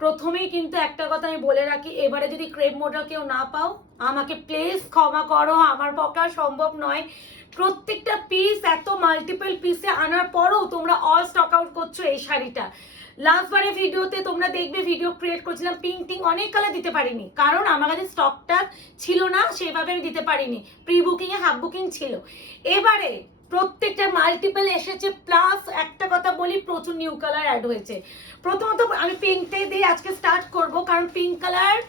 প্রথমেই কিন্তু একটা কথা আমি বলে রাখি, এবারে যদি ক্রেপ মডেল কেউ না পাও আমাকে প্লিজ ক্ষমা করো, আমার পক্ষে সম্ভব নয়। প্রত্যেকটা পিস এত মাল্টিপল পিসে আনার পরও তোমরা অল স্টক আউট করছো এই শাড়িটা। লাস্ট বারে ভিডিওতে তোমরা দেখবে ভিডিও ক্রিয়েট করছিলাম, পিঙ্ক টিং অনেক কালার দিতে পারিনি, কারণ আমার কাছে স্টকটা ছিল না, সেভাবে আমি দিতে পারিনি, প্রি বুকিং এ হাফ বুকিং ছিল। এবারে প্রত্যেকটা মাল্টিপল এসেছে, প্লাস একটা কথা বলি, প্রচুর নিউ কালার অ্যাড হয়েছে। প্রথমত আমি পিঙ্কটাই দিয়ে আজকে স্টার্ট করব, কারণ পিঙ্ক কালার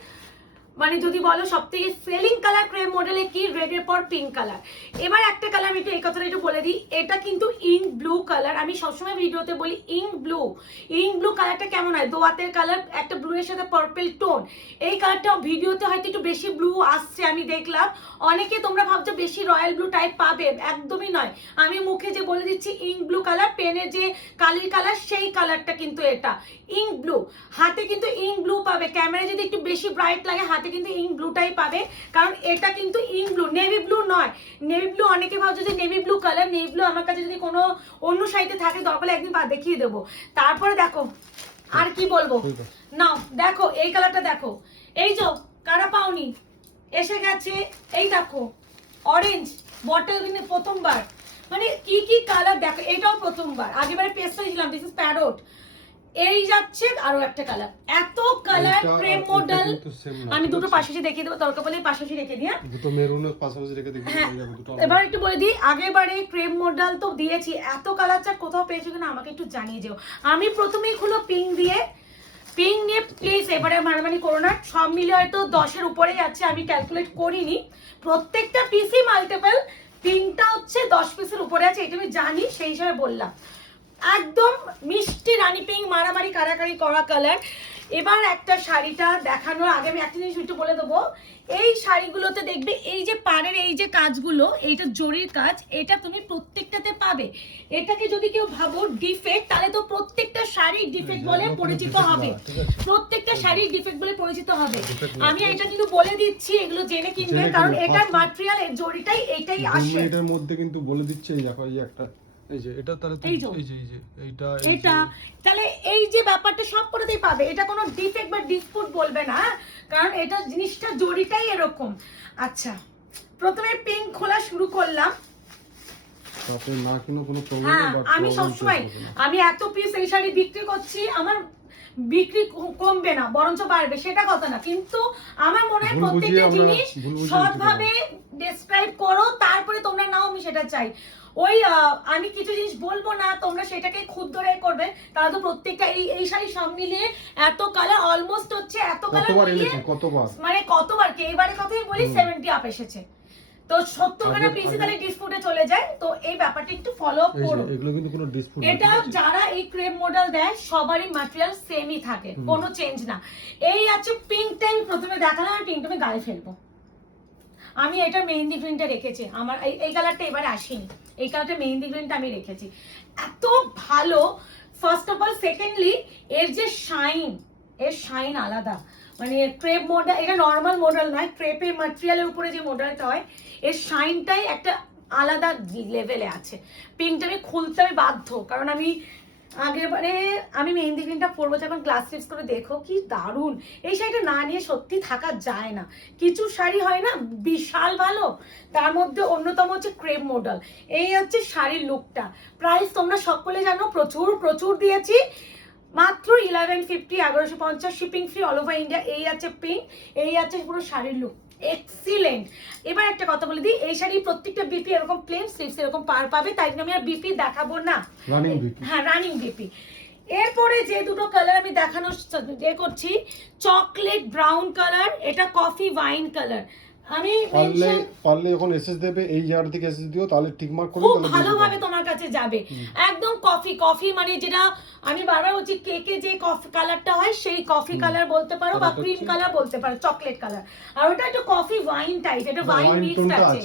মানে যদি বলো সব থেকে সেলিং কালার ক্রেপ মডেলে কি, রেডের পর পিঙ্ক কালার। এবার একটা কালার আমি একটু এই কথাটা একটু বলে দিই, এটা কিন্তু ইঙ্ক ব্লু কালার। আমি সবসময় ভিডিওতে বলি ইঙ্ক ব্লু কালারটা কেমন হয়, দোয়াতের কালার একটা ব্লু এর সাথে পার্পল টোন। এই কালারটা ভিডিওতে হয়তো একটু বেশি ব্লু আসছে, আমি দেখলাম। অনেকে তোমরা ভাবছো বেশি রয়্যাল ব্লু টাইপ পাবে, একদমই নয়। আমি মুখে যে বলে দিচ্ছি ইঙ্ক ব্লু কালার, পেনের যে কালির কালার সেই কালারটা কিন্তু এটা ইঙ্ক ব্লু। হাতে কিন্তু ইঙ্ক ব্লু পাবে, ক্যামেরায় যদি একটু বেশি ব্রাইট লাগে হাতে কিন্তু ইঙ্ক ব্লুটাই পাবে, কারণ এটা কিন্তু ইঙ্ক ব্লু, নেভি ব্লু নয়। নেভি ব্লু অনেকে ভাবছো যে navy blue colour, navy blue আমার কাছে যদি কোনো অন্য সাইডে থাকে দরকার একদিন দেখিয়ে দেবো। তারপরে দেখো আর কি বলবো, নাও দেখো এই কালারটা দেখো, এই যে কারা পাওনি এসে গেছে, এই দেখো অরেঞ্জ বটল গ্রিনে প্রথমবার, মানে কি কি কালার দেখো, এটাও প্রথমবার, আগেবারে পেস্ট দিয়েছিলাম, দিস ইজ প্যারট। এই যাচ্ছে আরো একটা কালার, এত কালার ক্রেপ মডেল। আমি দুটো পাশাপাশি দেখিয়ে দেবো, দরকার পড়লে পাশাপাশি রেখে দিই, দুটো মেরুনের পাশাপাশি রেখে দিই। এবার একটু বলে দিই, আগেবারে ক্রেপ মডেল তো দিয়েছি, এত কালার চার্ট কোথাও পেয়েছো কিনা আমাকে একটু জানিয়ে যেও। আমি প্রথমেই খুলো পিঙ্ক দিয়ে, পিঙ্ক নিয়ে প্লিজ এবারে মারামারি করো না, সব মিলে হয়তো 10-এর উপরে যাচ্ছে, আমি ক্যালকুলেট করিনি। প্রত্যেকটা পিসই মাল্টিপল, পিঙ্কটা হচ্ছে 10 পিসের উপরে আছে, এটা আমি জানি, সেই হিসাবে বললাম। একদম মিষ্টি রানী পিঙ্ক, মারামারি কারাকারি করা কালার। এবার একটা শাড়িটা দেখানোর আগে আমি একটা জিনিস একটু বলে দেবো, এই শাড়িগুলোতে দেখবে এই যে পাড়ের এই যে কাজগুলো, এইটা জরির কাজ, এটা তুমি প্রত্যেকটাতে পাবে। এটাকে যদি কেউ ভাবো ডিফেক্ট, তাহলে তো প্রত্যেকটা শাড়ি ডিফেক্ট বলে পরিচিত হবে, প্রত্যেকটা শাড়ি ডিফেক্ট বলে পরিচিত হবে। আমি এটা কিন্তু বলে দিচ্ছি, এগুলো জেনে কিনবে, কারণ এটার ম্যাটেরিয়াল এর জরিটাই এইটাই আসে। এটার মধ্যে কিন্তু বলে দিচ্ছে, এই দেখো এই একটা, এই যে এটা, তাহলে এই যে এইটা, এটা তাহলে এই যে ব্যাপারটা সব করেতেই পাবে, এটা কোনো ডিফেক্ট বা ডিসপুট বলবে না, কারণ এটা জিনিসটা জরিটাই এরকম। আচ্ছা, প্রথমে পিঙ্ক খোলা শুরু করলাম। তাতে না কোনো প্রবলেম নেই, আমি সবসময় আমি এত পিস এই শাড়ি বিক্রি করছি, আমার বিক্রি কমবে না বরঞ্চ বাড়বে, সেটা কথা না, কিন্তু আমার মনে হয় প্রত্যেকটা জিনিস সৎভাবে ডেসক্রাইব করো, তারপরে তোমরা নাও, আমি সেটা চাই। ওই আমি কিছু জিনিস বলবো না, তোমরা সেটাকে খুদ ধরে করবে, তাহলে তো প্রত্যেকটা এই শাড়ি সব মিলিয়ে এত কালার অলমোস্ট হচ্ছে, এত কালার মানে কতবার কে, এবারে কথাই বলি 70 আপ এসেছে, তো 70 খানা পিসি তাহলে ডিসপুটে চলে যায়, তো এই ব্যাপারটা একটু ফলো আপ করো। এগুলো কিন্তু কোনো ডিসপুট, এটা যারা এই ক্রেপ মডেল দেয় সবারই ম্যাটেরিয়াল সেমই থাকে, কোনো চেঞ্জ না। এই আছে পিঙ্কটা, আমি প্রথমে দেখালাম, আর পিঙ্কটা আমি গায়ে ফেলবো। আমি এটা মেহেন্দি গ্রিনটা রেখেছি, আমার এই কালারটা এবারে আসেনি, এই কালারটা মেহেন্দি গ্রিনটা আমি রেখেছি, এত ভালো। ফার্স্ট অফ অল, সেকেন্ডলি এর যে শাইন, এর শাইন আলাদা, মানে ক্রেপ মডেল, এটা নর্মাল মডেল নয়, ক্রেপের ম্যাটেরিয়ালের উপরে যে মডেলটা হয় এর শাইনটাই একটা আলাদা লেভেলে আছে। পিঙ্কটা আমি খুলতে আমি বাধ্য, কারণ আমি আগেবারে আমি মেহেন্দি গ্রিনটা পরবো যখন গ্লাস লিপস করে, দেখো কি দারুণ। এই শাড়িটা না নিয়ে সত্যি থাকা যায় না, কিছু শাড়ি হয় না বিশাল ভালো, তার মধ্যে অন্যতম হচ্ছে ক্রেপ মডেল। এই হচ্ছে শাড়ির লুকটা। প্রাইস তোমরা সকলে জানো, প্রচুর প্রচুর দিয়েছি, মাত্র 1150, 1150, shipping free all over India. এই আছে পিঙ্ক, এই আছে পুরো শাড়ির লুক, এক্সিলেন্ট। এবার একটা কথা বলে দিই, এই শাড়ি প্রত্যেকটা বিপি এরকম প্লেন স্লিভস এরকম পার পাবে, তাই জন্য আমি আর বিপি দেখাবো না, রানিং বিপি, হ্যাঁ রানিং বিপি। এরপরে যে দুটো কালার আমি দেখানোর করছি, চকলেট ব্রাউন কালার, এটা কফি ওয়াইন কালার। আমি পারলে যখন এসএস দেবে এই জায়গা থেকে এসএস দিও, তাহলে টিক মার্ক করলে খুব ভালোভাবে তোমার কাছে যাবে, একদম কফি মানে যেটা আমি বারবার বলছি, কেকে যে কফি কালারটা হয় সেই কফি কালার বলতে পারো, বা ক্রিম কালার বলতে পারো, চকলেট কালার। আর ওটা একটু কফি ওয়াইন টাইপ, এটা ওয়াইন মিক্সড আছে,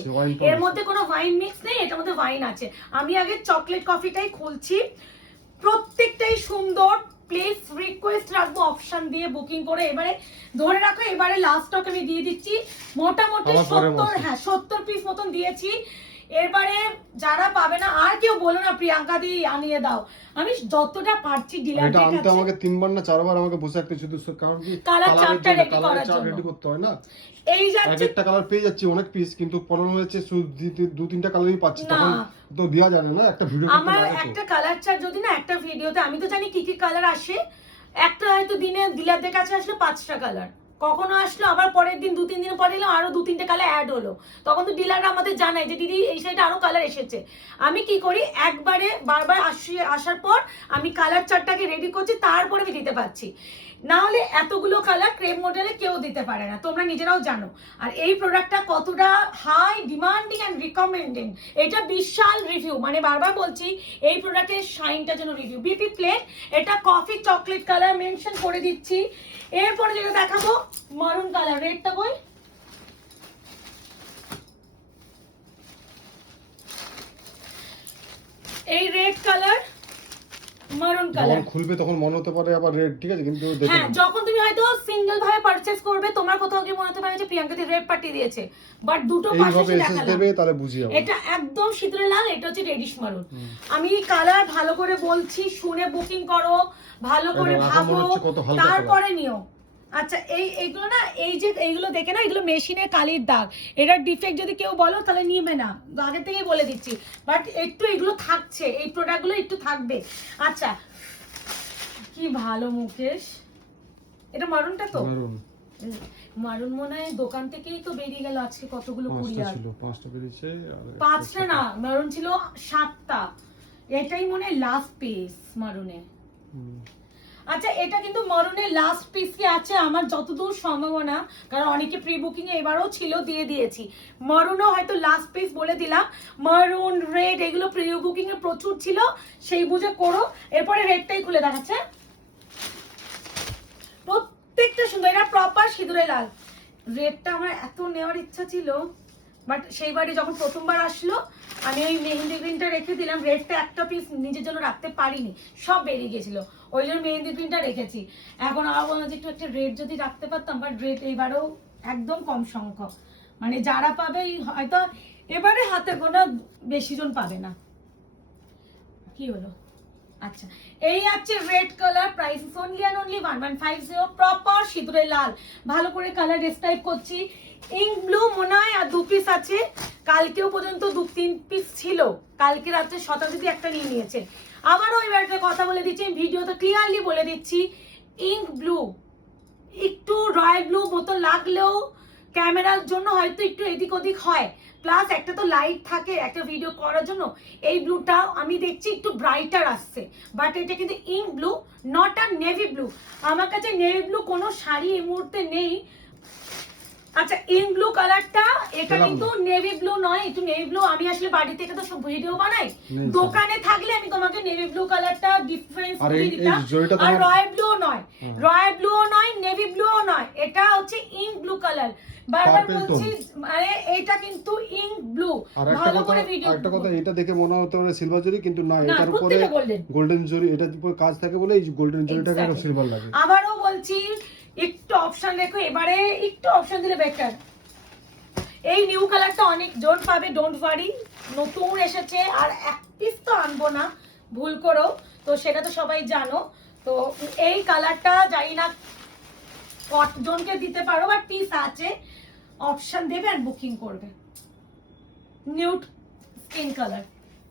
এর মধ্যে কোনো ওয়াইন মিক্স নেই, এটার মধ্যে ওয়াইন আছে। আমি আগে চকলেট কফিটাই খুলছি, প্রত্যেকটাই সুন্দর। প্লিজ রিকোয়েস্ট রাখবো অপশন দিয়ে বুকিং করে, এবারে ধরে রাখো, এবারে লাস্ট স্টক আমি দিয়ে দিচ্ছি, মোটামুটি 70 পিস মতন দিয়েছি। এরপরে যারা পাবে না আর কেউ বলো না প্রিয়াঙ্কা দি আনিয়ে দাও, আমি যতটা পারছি এটা ডিলারদের আনতে কাছে আমাকে 3 বার না 4 বার আমাকে বসে একটা শুধু কারণ কি কালার চার্টটা রেডি করার কালার চার্ট জন্য রেডি করতে হয় না, এই যাচ্ছে একটা কালার পেয়ে যাচ্ছি অনেক পিস, কিন্তু প্রবলেম হচ্ছে শুধু 2-3টা কালারই পাচ্ছি, না। তখন তো দেওয়া যায় না একটা ভিডিও করতে আমার লাগে তো। একটা কালার চার্ট যদি না একটা ভিডিওতে, আমি তো জানি কি কি কালার আসে, একটা হয়তো দিনে ডিলারদের কাছে আসলো 5টা কালার, কখনো আসলো আবার পরের দিন 2-3 দিন পরে এলো আরো 2-3টে কালার অ্যাড হলো, তখন তো ডিলাররা আমাদের জানায় যে দিদি এই সাইডে আরো কালার এসেছে। আমি কি করি একবারে বারবার আসার পর আমি কালার চার্টটাকে রেডি করছি, তারপরে আমি দিতে পারছি, না হলে এতগুলো কালার ক্রেপ মডেলে কেউ দিতে পারে না, তোমরা নিজেরাও জানো। আর এই প্রোডাক্টটা কতটা হাই ডিমান্ডিং এন্ড রিকমেন্ডিং, এটা বিশাল রিভিউ, মানে বারবার বলছি এই প্রোডাক্টের শাইনটার জন্য রিভিউ। বিপি প্লেন, এটা কফি চকলেট কালার মেনশন করে দিচ্ছি। এরপরে যেটা দেখাবো মারুন কালার, রেডটা কই, এই রেড কালার মারুন কালার, যখন খুলবে তখন মনে হতে পারে আবার রেড, ঠিক আছে, কিন্তু হ্যাঁ যখন তুমি হয়তো সিঙ্গেল ভাবে পারচেজ করবে তোমার কোথাও গিয়ে মনে হতে পারে যে প্রিয়াঙ্কা দি রেড পার্টি দিয়েছে, বাট দুটো পাশে এইভাবে এসএস দেখালাম, দেবে তাহলে বুঝি যাবে। এটা একদম সিঁদুরে লাল, এটা হচ্ছে রেডিশ মারুন। আমি কালার ভালো করে বলছি, শুনে বুকিং করো, ভালো করে ভাবো, তারপরে নিও। আচ্ছা এইগুলো না, এই যে এইগুলো দেখে না, এগুলো মেশিনের কালির দাগ, এটার ডিফেক্ট যদি কেউ বলো তাহলে নিবে না, আগে থেকেই বলে দিচ্ছি, বাট একটু এগুলো থাকছে, এই প্রোডাক্টগুলো একটু থাকবে। আচ্ছা কি ভালো মুকেশ, এটা মারুনটা তো মারুন মনে হয় দোকান থেকেই তো বেরিয়ে গেল আজকে কতগুলো কুরিয়ার, 5টা বেরিয়েছে আর 5টা না মারুন ছিল 7টা, এটাই মনে হয় লাস্ট পিস মারুনে। আচ্ছা এটা কিন্তু মারুনের লাস্ট পিস কি আছে আমার যতদূর সম্ভাবনা, কারণ অনেকে প্রি বুকিং এ এবারও ছিল, দিয়ে দিয়েছি, মারুনও হয়তো লাস্ট পিস বলে দিলাম। মারুন রেড এগুলো প্রি বুকিং এ প্রচুর ছিল, সেই বুঝে করো। এরপরে রেডটাই খুলে দেখাচ্ছে, প্রত্যেকটা সুন্দর, এটা প্রপার সিঁদুরে লাল, রেডটা আমার এত নেওয়ার ইচ্ছা ছিল, বাট সেইবারে যখন প্রথমবার আসলো আমি ওই মেহেন্দি গ্রিনটা রেখে দিলাম, রেডটা একটা পিস নিজের জন্য রাখতে পারিনি, সব বেরিয়ে গেছিল, ওই জন্য মেহেন্দি গ্রিনটা রেখেছি। এখন আমার বললাম যে একটু একটা রেড যদি রাখতে পারতাম, বাট রেড এবারেও একদম কম সংখ্যক, মানে যারা পাবে হয়তো এবারে হাতে গোনা, বেশি জন পাবে না। কি হলো, আচ্ছা এই আছে red colour, price is only and only 1150, proper সিঁদুরে লাল, ভালো করে কালার ডেসক্রাইব করছি। ইঙ্ক ব্লু মনে হয় আর 2 পিস আছে, কালকেও পর্যন্ত 2-3 পিস ছিল, কালকে রাত্রে শতাব্দী একটা নিয়ে নিয়েছে। আবারও ওই ব্যাপারে কথা বলে দিচ্ছি, ভিডিওতে ক্লিয়ারলি বলে দিচ্ছি, ইঙ্ক ব্লু একটু রয়্যাল ব্লু মতো লাগলেও ক্যামেরার জন্য হয়তো একটু এদিক ওদিক হয়, প্লাস একটা তো লাইট থাকে একটা ভিডিও করার জন্য, এই ব্লুটা আমি দেখছি একটু ব্রাইটার আসছে, বাট এটা কিন্তু ink blue, not a navy blue. আমার কাছে নেভি ব্লু কোনো শাড়ি এই মুহূর্তে নেই। আচ্ছা ইঙ্ক ব্লু কালারটা, এটা কিন্তু নেভি ব্লু নয়, একটু নেভি ব্লু, আমি আসলে বাড়ি থেকে তো সব ভিডিও বানাই, দোকানে থাকলে আমি তোমাকে নেভি ব্লু কালারটা ডিফারেন্স দিয়ে দিতাম। আর রয়্যাল ব্লু নয়, রয়্যাল ব্লু নয়, নেভি ব্লু নয়, এটা হচ্ছে ইঙ্ক ব্লু কালার, বারবার বলছি, মানে এটা কিন্তু ইঙ্ক ব্লু। ভালো করে ভিডিও, একটা কথা, এটা দেখে মনে হতো মানে সিলভার জরি, কিন্তু না, এটার উপরে গোল্ডেন জরি, এটার উপরে কাজ থাকে বলে এই গোল্ডেন জরিটাকে সিলভার লাগে। আবারও বলছি একটু অপশন রেখো, এবারে একটু অপশন দিলে বেটার। এই নিউ কালারটা অনেক জন পাবে, ডোন্ট ওয়ারি, নতুন এসেছে, আর এক পিস তো আনবো না ভুল করো, তো সেটা তো সবাই জানো। তো এই কালারটা জানি না কতজনকে দিতে পারো, বাট পিস আছে, অপশন দেবে আর বুকিং করবে। Nude skin colour,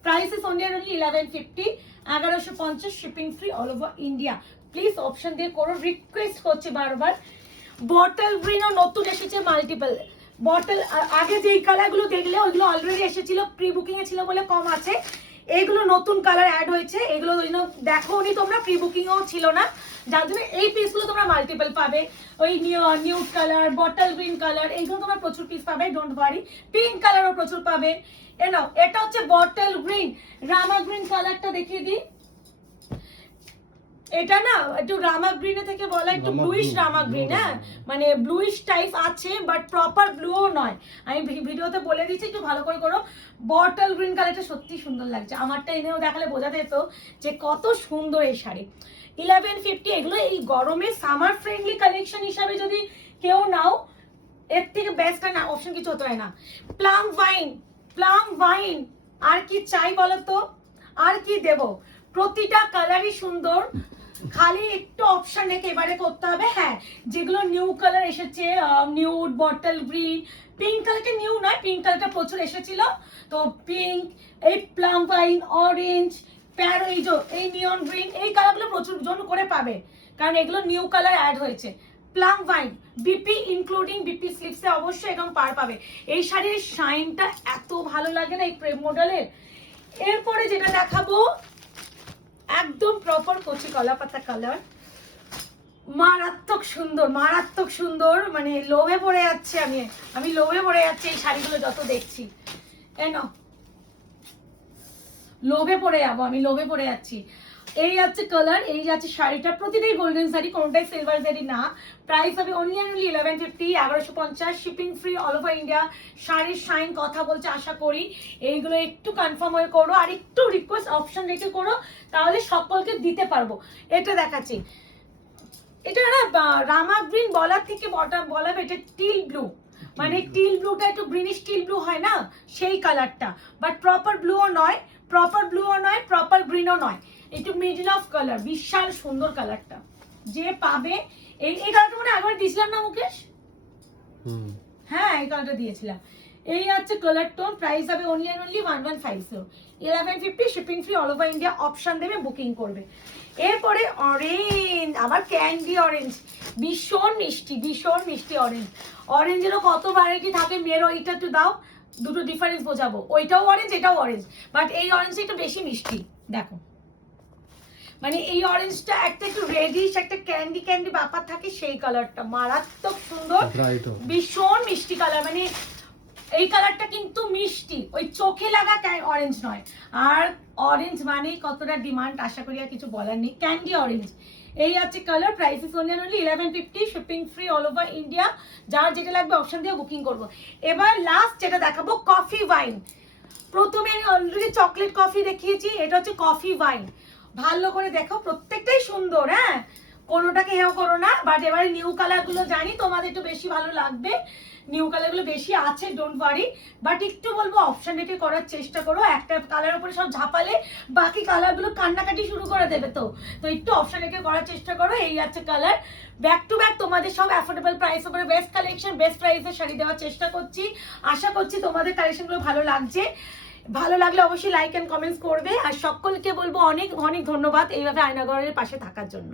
price is only 1150, 1150, shipping free all over India. Please option দিয়ে করো, রিকোয়েস্ট করছি বারবার। বটল গ্রিনও নতুন এসেছে, মাল্টিপল বটল, আগে যেই কালারগুলো দেখলে ওইগুলো অলরেডি এসেছিল, প্রি বুকিং এ ছিল বলে কম আছে, এইগুলো নতুন কালার অ্যাড হয়েছে, এগুলো দেখো নি তোমরা, প্রি বুকিং ও ছিল না, যার জন্য এই পিসগুলো তোমরা মাল্টিপল পাবে। ওই nude colour, bottle green colour, এইগুলো তোমরা প্রচুর পিস পাবে, ডোন্ট ওয়ারি। পিঙ্ক কালারও প্রচুর পাবে। নাও এটা হচ্ছে বটল গ্রিন, রামা গ্রিন কালারটা দেখিয়ে দিই, এটা না একটু রামা গ্রিনে থেকে বলা একটু ব্লুইশ রামা গ্রিন, হ্যাঁ মানে ব্লুইশ টাইপ আছে, বাট প্রপার ব্লুও নয়, আমি ভিডিওতে বলে দিচ্ছি, একটু ভালো করে করো। বটল গ্রিন কালারটা সত্যি সুন্দর লাগছে, আমারটা এনেও দেখালে বোঝাতে যেত যে কত সুন্দর এই শাড়ি। 1150, এগুলো এই গরমে সামার ফ্রেন্ডলি কালেকশন হিসাবে যদি কেউ নাও, এর থেকে বেস্ট না অপশন কিছু হতে হয় না। প্লাম ভাইন প্লাম ওয়াইন, আর কি চাই বলো তো, আর কি দেব? প্রতিটা কালারই সুন্দর, খালি একটু অপশন রেখে এবারে করতে হবে। হ্যাঁ, যেগুলো নিউ কালার এসেছে, নিউড, বটল গ্রিন, পিঙ্ক কালারটা নিউ নয়, পিঙ্ক কালারটা প্রচুর এসেছিল, তো পিঙ্ক, এই প্লাম ওয়াইন, অরেঞ্জ, প্যারো, এই নিয়ন গ্রিন, এই কালারগুলো প্রচুর জন করে পাবে, কারণ এগুলো নিউ কালার অ্যাড হয়েছে। Plum wine, BP including BP স্লিপসে অবশ্যই এরকম পার পাবে। এই শাড়ির শাইনটা এত ভালো লাগে না এই ক্রেপ মডেলের। এরপরে যেটা দেখাবো একদম প্রপার কচি কলা পাতা কালার, মারাত্মক সুন্দর, মারাত্মক সুন্দর, মানে লোভে পড়ে যাচ্ছে, আমি লোভে পড়ে যাচ্ছি এই শাড়িগুলো যত দেখছি। এনো, লোভে পড়ে যাবো, আমি লোভে পড়ে যাচ্ছি। এই যাচ্ছে কালার, এই যাচ্ছে শাড়িটা, প্রতিটাই গোল্ডেন শাড়ি, কোনোটাই সিলভার শাড়ি না। প্রাইস হবে only 1150, 1150, shipping free all over India. শাড়ির শাইন কথা বলছে, আশা করি এইগুলো একটু কনফার্ম হয়ে করো, আর একটু রিকোয়েস্ট অপশন রেখে করো, তাহলে সকলকে দিতে পারবো। এটা দেখাচ্ছি, এটা না রামা গ্রিন বলার থেকে বলা, এটা টিল ব্লু, মানে টিল ব্লুটা একটু গ্রিনিশ টিল ব্লু হয় না, সেই কালারটা, বাট প্রপার ব্লুও নয়, প্রপার গ্রিনও নয়, একটু মিডল অফ কালার, বিশাল সুন্দর কালারটা। যে পাবে এই কালারটা মানে একবার দিয়েছিলাম না মুকেশ? হ্যাঁ, এই কালারটা দিয়েছিলাম। এই হচ্ছে কালার টোন, প্রাইস হবে only 1150, 1150, shipping free all over India. Option দেবে, বুকিং করবে। এরপরে অরেঞ্জ, আবার ক্যান্ডি অরেঞ্জ, ভীষণ মিষ্টি, ভীষণ মিষ্টি অরেঞ্জ। অরেঞ্জেরও কত ভ্যারাইটি থাকে, মেয়ের ওইটা একটু দাও, দুটো ডিফারেন্স বোঝাবো, ওইটাও অরেঞ্জ এটাও অরেঞ্জ, বাট এই অরেঞ্জটা একটু বেশি মিষ্টি। দেখো, মানে এই অরেঞ্জটা একটা একটু রেডিশ, একটা ক্যান্ডি ক্যান্ডি ব্যাপার থাকে, সেই কালারটা মারাত্মক সুন্দর, ভীষণ মিষ্টি কালার। মানে এই কালারটা কিন্তু মিষ্টি, ওই চোখে লাগা অরেঞ্জ নয়। আর অরেঞ্জ মানেই কতটা ডিমান্ড, আশা করি আর কিছু বলার নেই। ক্যান্ডি অরেঞ্জ, এই আছে colour, price is only 1150, shipping free all over India. যার যেটা লাগবে অপশন দিয়ে বুকিং করবো। এবার লাস্ট যেটা দেখাবো, কফি ওয়াইন। প্রথমে আমি অলরেডি চকলেট কফি দেখিয়েছি, এটা হচ্ছে কফি ওয়াইন। ভালো করে দেখো, প্রত্যেকটাই সুন্দর, হ্যাঁ, কোনোটাকে হেও করো না। বাট এবারে নিউ কালার গুলো জানি তোমাদের একটু বেশি ভালো লাগবে, নিউ কালার গুলো বেশি আছে, ডোন্ট ওয়ারি, বাট একটু বলবো অপশন রেখে করার চেষ্টা করো। একটা কালার উপরে সব ঝাপালে বাকি কালার গুলো কান্নাকাটি শুরু করে দেবে, তো একটু অপশন রেখে করার চেষ্টা করো। এই আছে কালার, ব্যাক টু ব্যাক তোমাদের সব অ্যাফোর্ডেবল প্রাইস উপরে বেস্ট কালেকশন, বেস্ট প্রাইসে শাড়ি দেওয়ার চেষ্টা করছি। আশা করছি তোমাদের কালেকশন গুলো ভালো লাগছে। ভালো লাগলে অবশ্যই লাইক এন্ড কমেন্টস করবে, আর সকলকে বলবো অনেক অনেক ধন্যবাদ এইভাবে আয়নাগরের পাশে থাকার জন্য।